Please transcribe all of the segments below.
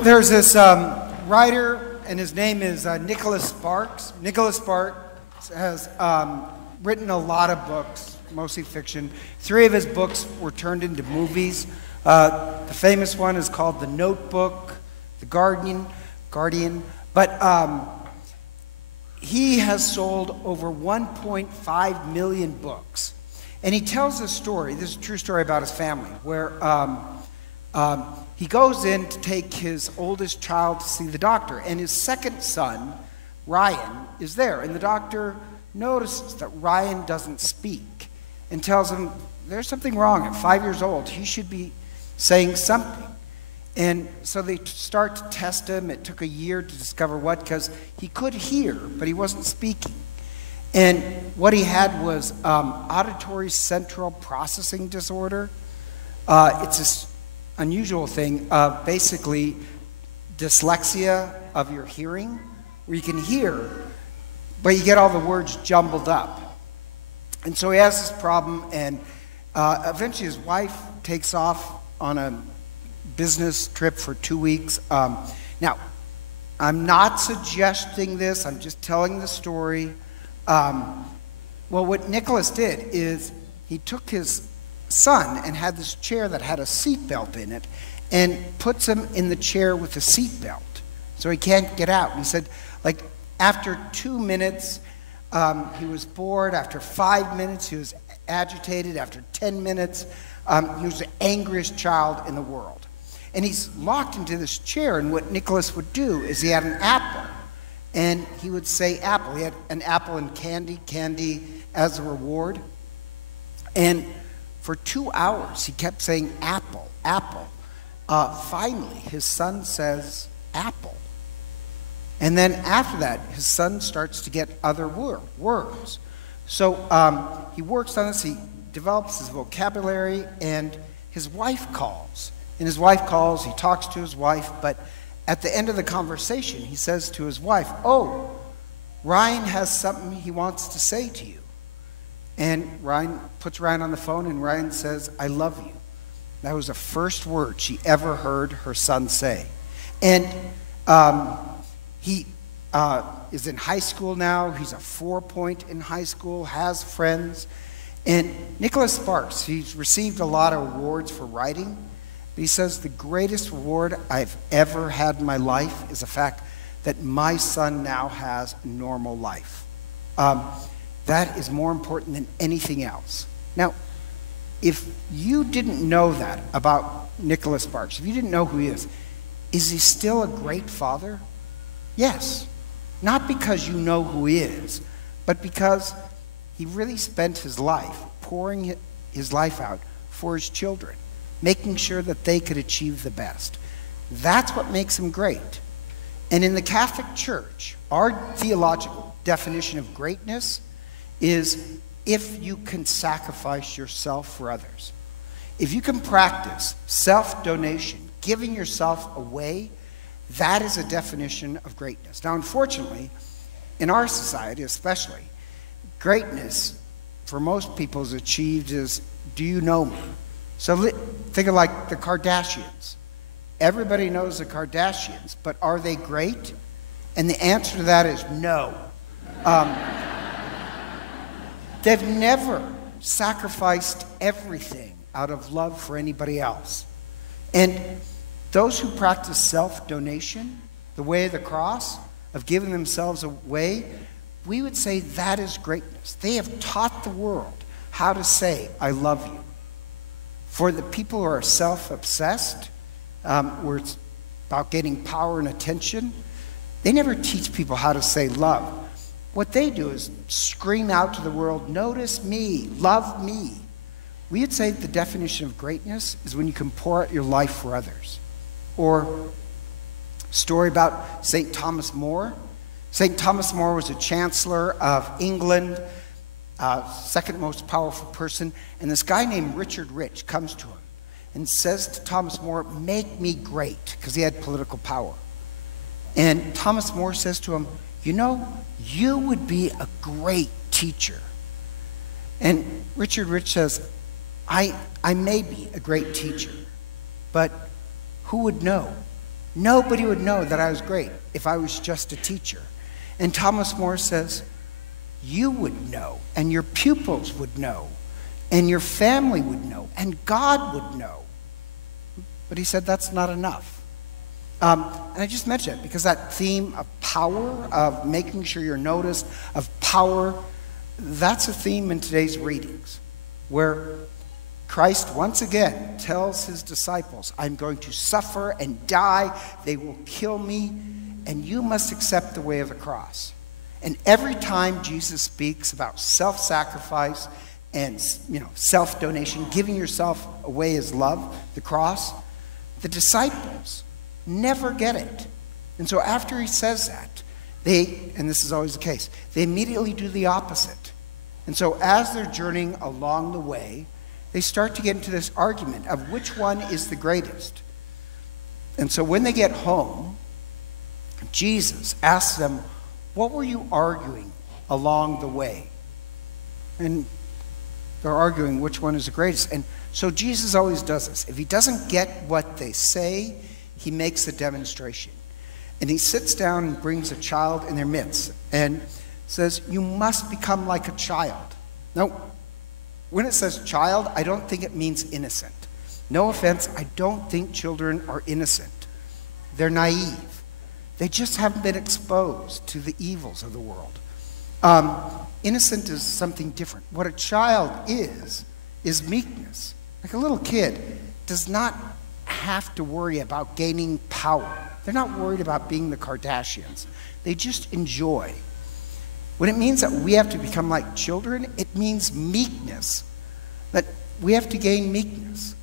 There's this writer, and his name is Nicholas Sparks. Nicholas Sparks has written a lot of books, mostly fiction. 3 of his books were turned into movies. The famous one is called The Notebook, The Guardian. But he has sold over 1.5 million books. And he tells this story, this is a true story about his family, where he goes in to take his oldest child to see the doctor, and his second son, Ryan, is there. And the doctor notices that Ryan doesn't speak and tells him there's something wrong. At 5 years old, he should be saying something. And so they start to test him. It took a year to discover what, because he could hear, but he wasn't speaking. And what he had was auditory central processing disorder. It's this unusual thing of basically dyslexia of your hearing, where you can hear, but you get all the words jumbled up. And so he has this problem, and eventually his wife takes off on a business trip for 2 weeks. Now, I'm not suggesting this, I'm just telling the story. Well, what Nicholas did is he took his son and had this chair that had a seatbelt in it and puts him in the chair with the seatbelt so he can't get out. And he said, like, after 2 minutes, he was bored. After 5 minutes, he was agitated. After 10 minutes, he was the angriest child in the world. And he's locked into this chair, and what Nicholas would do is he had an apple, and he would say apple. He had an apple and candy as a reward. And for 2 hours, he kept saying apple, apple. Finally, his son says apple. And then after that, his son starts to get other words. So he works on this, he develops his vocabulary, and his wife calls. And his wife calls, he talks to his wife, but at the end of the conversation, he says to his wife, "Oh, Ryan has something he wants to say to you." And Ryan puts Ryan on the phone, and Ryan says, "I love you." That was the first word she ever heard her son say. And he is in high school now. He's a 4-point in high school, has friends. And Nicholas Sparks, he's received a lot of awards for writing. But he says, the greatest reward I've ever had in my life is the fact that my son now has a normal life. That is more important than anything else. Now, if you didn't know that about Nicholas Sparks, if you didn't know who he is he still a great father? Yes. Not because you know who he is, but because he really spent his life pouring his life out for his children, making sure that they could achieve the best. That's what makes him great. And in the Catholic Church, our theological definition of greatness is if you can sacrifice yourself for others. If you can practice self-donation, giving yourself away, that is a definition of greatness. Now, unfortunately, in our society especially, greatness for most people is achieved as, do you know me? So think of like the Kardashians. Everybody knows the Kardashians, but are they great? And the answer to that is no. They've never sacrificed everything out of love for anybody else. And those who practice self-donation, the way of the cross, of giving themselves away, we would say that is greatness. They have taught the world how to say, I love you. For the people who are self-obsessed, where it's about getting power and attention, they never teach people how to say love. What they do is scream out to the world, notice me, love me. We would say the definition of greatness is when you can pour out your life for others. Or a story about St. Thomas More. St. Thomas More was a chancellor of England, second most powerful person, and this guy named Richard Rich comes to him and says to Thomas More, make me great, because he had political power. And Thomas More says to him, you know, you would be a great teacher. And Richard Rich says, I may be a great teacher, but who would know? Nobody would know that I was great if I was just a teacher. And Thomas More says, you would know, and your pupils would know, and your family would know, and God would know. But he said that's not enough. And I just mentioned it because that theme of power, of making sure you're noticed, of power, that's a theme in today's readings, where Christ once again tells his disciples, I'm going to suffer and die. They will kill me, and you must accept the way of the cross. And every time Jesus speaks about self-sacrifice and self-donation, giving yourself away as love, the cross, the disciples never get it. And so after he says that, and this is always the case, they immediately do the opposite. And so as they're journeying along the way, they start to get into this argument of which one is the greatest. And so when they get home, Jesus asks them, what were you arguing along the way? And they're arguing which one is the greatest. And so Jesus always does this. If he doesn't get what they say, he makes a demonstration. And he sits down and brings a child in their midst and says, you must become like a child. Now, when it says child, I don't think it means innocent. No offense, I don't think children are innocent. They're naive. They just haven't been exposed to the evils of the world. Innocent is something different. What a child is meekness. Like a little kid does not have to worry about gaining power. They're not worried about being the Kardashians. They just enjoy. When it means that we have to become like children, it means meekness. That we have to gain meekness.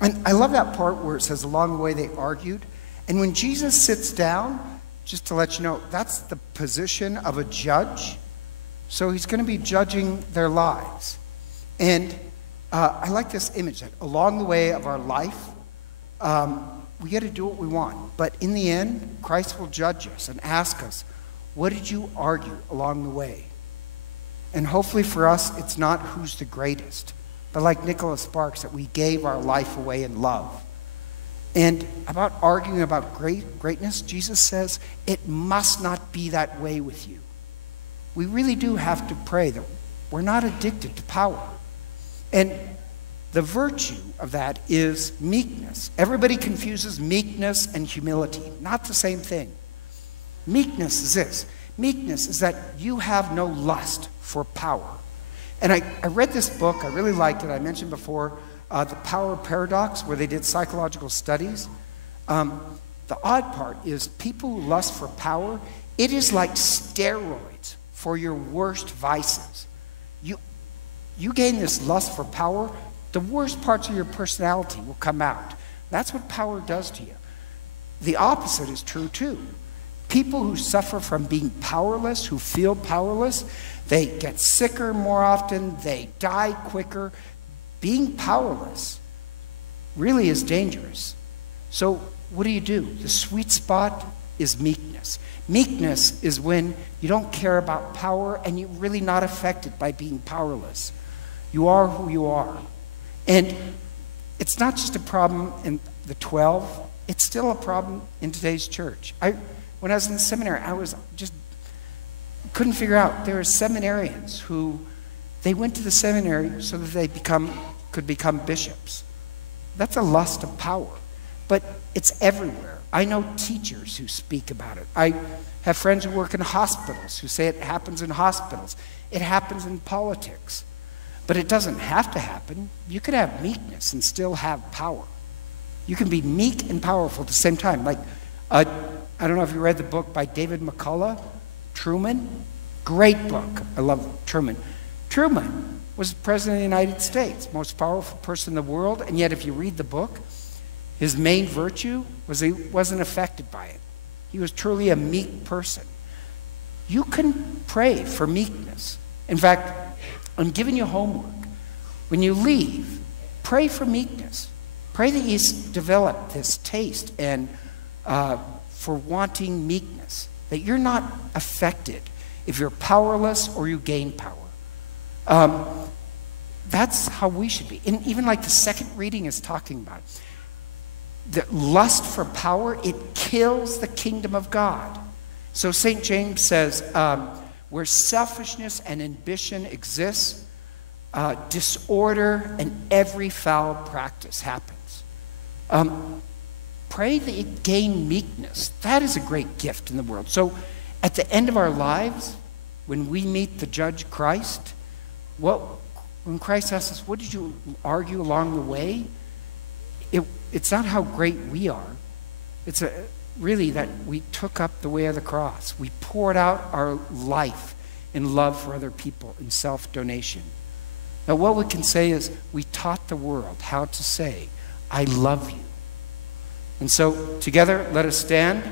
And I love that part where it says along the way they argued. And when Jesus sits down, just to let you know, that's the position of a judge. So he's going to be judging their lives. And I like this image that along the way of our life, we get to do what we want. But in the end, Christ will judge us and ask us, what did you argue along the way? And hopefully for us, it's not who's the greatest, but like Nicholas Sparks, that we gave our life away in love. And about arguing about greatness, Jesus says, it must not be that way with you. We really do have to pray that we're not addicted to power. And the virtue of that is meekness. Everybody confuses meekness and humility. Not the same thing. Meekness is this. Meekness is that you have no lust for power. And I read this book. I really liked it. I mentioned before The Power Paradox, where they did psychological studies. The odd part is people who lust for power, it is like steroids for your worst vices. You gain this lust for power, the worst parts of your personality will come out. That's what power does to you. The opposite is true too. People who suffer from being powerless, who feel powerless, they get sicker more often, they die quicker. Being powerless really is dangerous. So what do? The sweet spot is meekness. Meekness is when you don't care about power and you're really not affected by being powerless. You are who you are. And it's not just a problem in the 12, it's still a problem in today's church. When I was in the seminary, I couldn't figure out, there are seminarians who, they went to the seminary so that they could become bishops. That's a lust of power. But it's everywhere. I know teachers who speak about it. I have friends who work in hospitals who say it happens in hospitals. It happens in politics. But it doesn't have to happen. You could have meekness and still have power. You can be meek and powerful at the same time. Like, I don't know if you read the book by David McCullough, Truman. Great book. I love Truman. Truman was president of the United States, most powerful person in the world, and yet if you read the book, his main virtue was he wasn't affected by it. He was truly a meek person. You can pray for meekness. In fact, I'm giving you homework. When you leave, pray for meekness. Pray that you develop this taste and for wanting meekness, that you're not affected if you're powerless or you gain power. That's how we should be. And even like the second reading is talking about it. the lust for power, it kills the kingdom of God. So St. James says, where selfishness and ambition exists, disorder and every foul practice happens. Pray that you gain meekness. That is a great gift in the world. So at the end of our lives, when we meet the judge Christ, when Christ asks us, what did you argue along the way? It's not how great we are. It's really that we took up the way of the cross. We poured out our life in love for other people, in self-donation. Now what we can say is we taught the world how to say, I love you. And so together, let us stand.